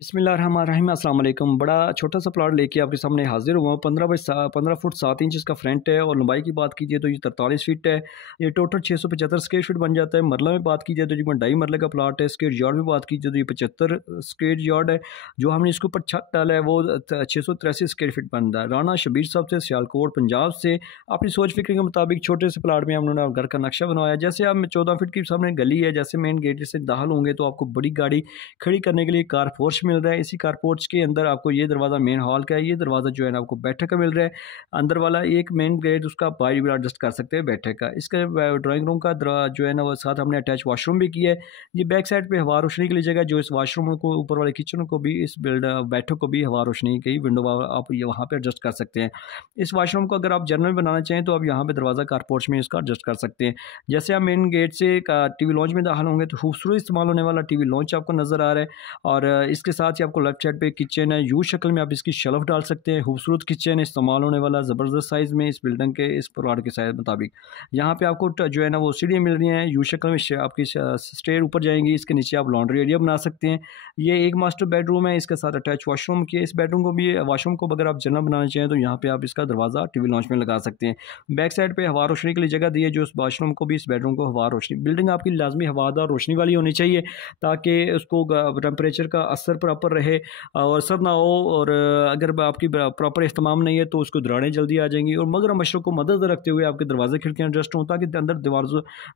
बिस्मिल्लाहिर्रहमानिर्रहीम अस्सलाम वालेकुम। बड़ा छोटा सा प्लॉट लेके आपके सामने हाजिर हुआ हूँ। 15 फुट 7 इंच इसका फ्रंट है और लंबाई की बात कीजिए तो ये 43 फीट है। ये टोटल 675 स्क्वायर फीट बन जाता है। मरला में बात कीजिए तो जी 2.5 मरले का प्लॉट है। स्क्वायर यार्ड में बात कीजिए तो ये 75 स्क्वायर यार्ड है। जो हमने इसके ऊपर छत डाला है वो 683 स्क्वायर फीट बनता है। राना शबीर साहब से सियालकोट पंजाब से अपनी सोच फिक्र के मुताबिक छोटे से प्लाट में उन्होंने घर का नक्शा बनवाया। जैसे आप 14 फीट की सामने गली है, जैसे मेन गेट से दाखिल होंगे तो आपको बड़ी गाड़ी खड़ी करने के लिए कार पोर्च मिल रहा है। इसी कार पोर्च के अंदर आपको ये दरवाज़ा मेन हॉल का है, ये दरवाज़ा जो है ना आपको बैठक का मिल रहा है। अंदर वाला एक मेन गेट उसका बाहरी भी एडजस्ट कर सकते हैं बैठक का। इसका ड्राइंग रूम का जो है ना वो साथ हमने अटैच वॉशरूम भी किया है। ये बैक साइड पे हवा रोशनी के लिए जगह, जो इस वॉशरूम को ऊपर वाले किचन को भी इस बैठक को भी हवा रोशनी की विंडो आप ये वहाँ पर एडजस्ट कर सकते हैं। इस वॉशरूम को अगर आप जनरल बनाना चाहें तो आप यहाँ पर दरवाज़ा कार पोर्च में इसका एडजस्ट कर सकते हैं। जैसे आप मेन गेट से टीवी लॉन्च में दाखिल होंगे तो खूबसूरत इस्तेमाल होने वाला टीवी लॉन्च आपको नज़र आ रहा है। और इसके साथ ही आपको लेफ्ट साइड पे किचन है, यू शक्ल में आप इसकी शेल्फ डाल सकते हैं। खूबसूरत किचन इस्तेमाल होने वाला ज़बरदस्त साइज़ में इस बिल्डिंग के इस प्लॉट के साइज़ मुताबिक। यहाँ पे आपको जो है ना वो सीढ़ियाँ मिल रही हैं यू शक्ल में, आपकी स्टेयर ऊपर जाएंगी। इसके नीचे आप लॉन्ड्री एरिया बना सकते हैं। ये एक मास्टर बेडरूम है, इसके साथ अटैच वॉशरूम की। इस बेडरूम को भी वॉशरूम को अगर आप जनरल बनाना चाहें तो यहाँ पे आप इसका दरवाज़ा टीवी लॉन्च में लगा सकते हैं। बैक साइड पे हवा रोशनी के लिए जगह दी है, जो इस वॉशरूम को भी इस बेडरूम को हवा रोशनी। बिल्डिंग आपकी लाजमी हवादार रोशनी वाली होनी चाहिए ताकि उसको टेम्परेचर का असर प्रॉपर रहे और असर ना हो। और अगर आपकी प्रॉपर इस्तेमाल नहीं है तो उसको दरारें जल्दी आ जाएंगी। और मगर मशरों को मदद रखते हुए आपके दरवाजे खिड़कियाँ एडजस्ट हों ताकि अंदर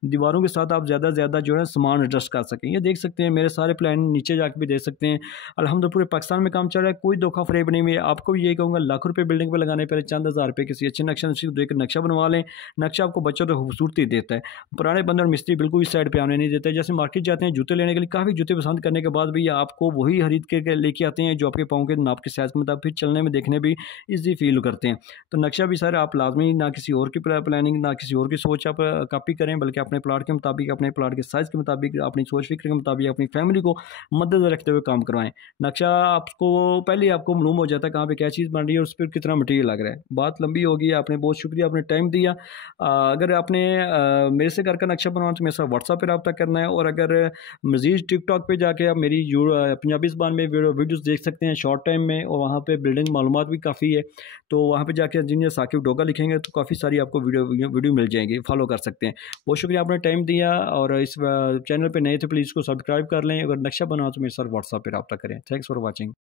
दीवारों के साथ आप ज़्यादा से ज़्यादा जो है सामान एडजस्ट कर सकें। ये देख सकते हैं मेरे सारे प्लान नीचे जाकर भी देख सकते हैं। अल्हम्दुलिल्लाह पूरे पाकिस्तान में काम चल रहा है, कोई धोखा फरेब नहीं है। आपको भी यही कहूँगा, लाख रुपये बिल्डिंग पर लगाने पहले चंद हज़ार रुपये किसी अच्छे नक्शा देकर नक्शा बनवा लें। नक्शा आपको बच्चों को खूबसूरती देता है। पुराने बंदर मिस्त्री बिल्कुल इस साइड पर आने नहीं देते। जैसे मार्केट जाते हैं जूते लेने के लिए, काफ़ी जूते पसंद करने के बाद भी आपको वही खरीद के लेके आते हैं जो आपके पाँव के नाप के साइज़ के मुताबिक, फिर चलने में देखने भी ईजी फील करते हैं। तो नक्शा भी सर आप लाजमी ना किसी और की प्लानिंग ना किसी और की सोच आप कॉपी करें, बल्कि अपने प्लाट के मुताबिक, अपने प्लाट के साइज़ के मुताबिक, अपनी सोच फिक्र के मुताबिक अपनी फैमिली को मद्देनजर रखते हुए काम करवाएं। नक्शा आपको पहले आपको मालूम हो जाता है कहाँ पे क्या चीज़ बन रही है, उस पर कितना मटीरियल लग रहा है। बात लंबी होगी, आपने बहुत शुक्रिया, आपने टाइम दिया। अगर आपने मेरे से घर का नक्शा बनवाना तो मेरे साथ व्हाट्सएप पर रब्ता करना है। और अगर मज़ीद टिकटॉक पर जाके आप मेरी पंजाबी ज़बान में वीडियोज़ देख सकते हैं शॉर्ट टाइम में, और वहाँ पे बिल्डिंग मालूमात भी काफ़ी है। तो वहाँ पे जाके इंजीनियर साकिब डोगा लिखेंगे तो काफ़ी सारी आपको वीडियो मिल जाएंगी, फॉलो कर सकते हैं। बहुत शुक्रिया आपने टाइम दिया। और इस चैनल पे नए थे प्लीज़ को सब्सक्राइब कर लें। अगर नक्शा बनाओ तो मेरे साथ व्हाट्सएप पे रब्ता करें। Thanks for watching.